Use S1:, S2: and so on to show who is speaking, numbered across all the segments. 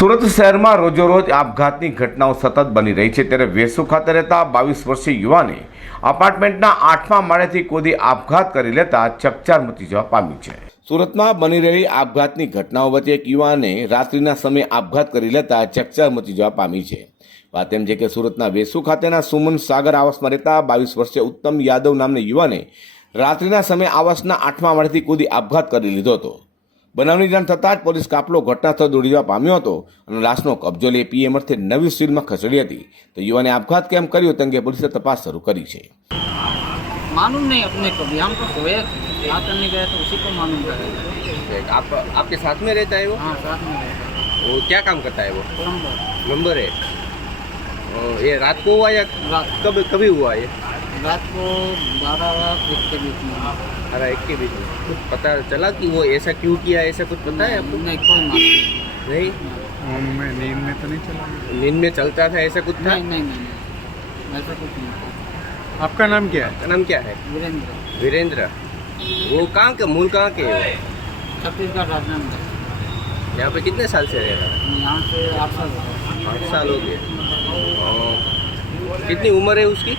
S1: સુરત શહેરમાં રોજોરોજ આપઘાતની ઘટનાઓ સતત બની રહી છે. ત્યારે વેસુ ખાતે રહેતા બાવીસ વર્ષીય યુવાને અપાર્ટમેન્ટના આઠમા માળેથી કૂદી આપઘાત કરી લેતા ચકચાર મચી જવા પામી છે. સુરતમાં બની રહેલી આપઘાતની ઘટનાઓ વચ્ચે એક યુવાને રાત્રિના સમયે આપઘાત કરી લેતા ચકચાર મચી જવા પામી છે. વાત એમ છે કે સુરતના વેસુ ખાતેના સુમન સાગર આવાસમાં રહેતા બાવીસ વર્ષીય ઉત્તમ યાદવ નામના યુવાને રાત્રિના સમયે આવાસના આઠમા માળેથી કૂદી આપઘાત કરી લીધો હતો. બનાવની જાણ થતાં જ પોલીસ કાફલો ઘટનાસ્થળ દોડી જવા પામ્યો હતો અને લાશનો કબજો લઈ પીએમ અર્થે નવી સિવિલમાં ખસેડી હતી તો યુવાને આપઘાત કેમ કર્યો તે અંગે પોલીસે તપાસ શરૂ કરી છે
S2: मालूम नहीं अपने को भी हम तो सोए थे यहाँ करने गए तो उसी को मालूम करेगा
S3: आप आपके साथ में रहता है वो
S2: हाँ साथ में गए
S3: वो क्या काम करता है वो
S2: प्लम्बर
S3: नंबर है अ, ये रात को हुआ या
S2: रात
S3: कब कभी हुआ ये
S2: रात को बारह एक के बीच में।
S3: अरे एक के बीच में। कुछ पता चला कि वो ऐसा क्यों किया ऐसा कुछ पता है आपको?
S2: नहीं कोई मालूम
S3: नहीं।
S4: में नींद में तो नहीं चला।
S3: नींद में चलता था ऐसा कुछ था?
S2: नहीं नहीं नहीं ऐसा कुछ नहीं
S4: आपका नाम क्या है?
S3: का नाम क्या है?
S2: वीरेंद्र।
S3: वीरेंद्र। वो कहाँ के मूल कहाँ के है?
S2: छत्तीसगढ़ राजनांदगांव।
S3: यहाँ पे कितने साल से रह रहा है?
S2: यहाँ से आठ साल हो
S3: आठ साल हो गए। कितनी उम्र है उसकी?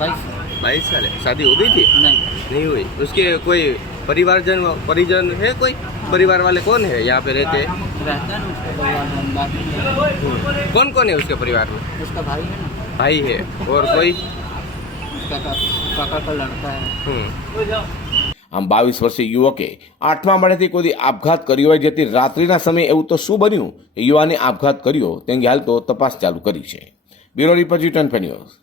S2: बाईस
S3: बाईस साल है शादी हो गई थी
S2: नहीं
S3: नहीं हुई उसके कोई परिवारजन परिजन है कोई परिवार वाले कौन है यहाँ पे रहते हैं
S2: रहता है ना उसका परिवार में बाकी
S3: कौन कौन है उसके परिवार में
S2: उसका भाई है ना
S3: भाई है और कोई
S2: उसका का- काका का लड़का है
S3: हम्म
S1: આમ બાવીસ વર્ષીય યુવકે આઠમા માળેથી કોઈ આપઘાત કર્યો હોય જેથી રાત્રિના સમયે એવું તો શું બન્યું એ યુવાને આપઘાત કર્યો તે અંગે હાલ તો તપાસ ચાલુ કરી છે બ્યુરો રિપોર્ટ ન્યૂઝ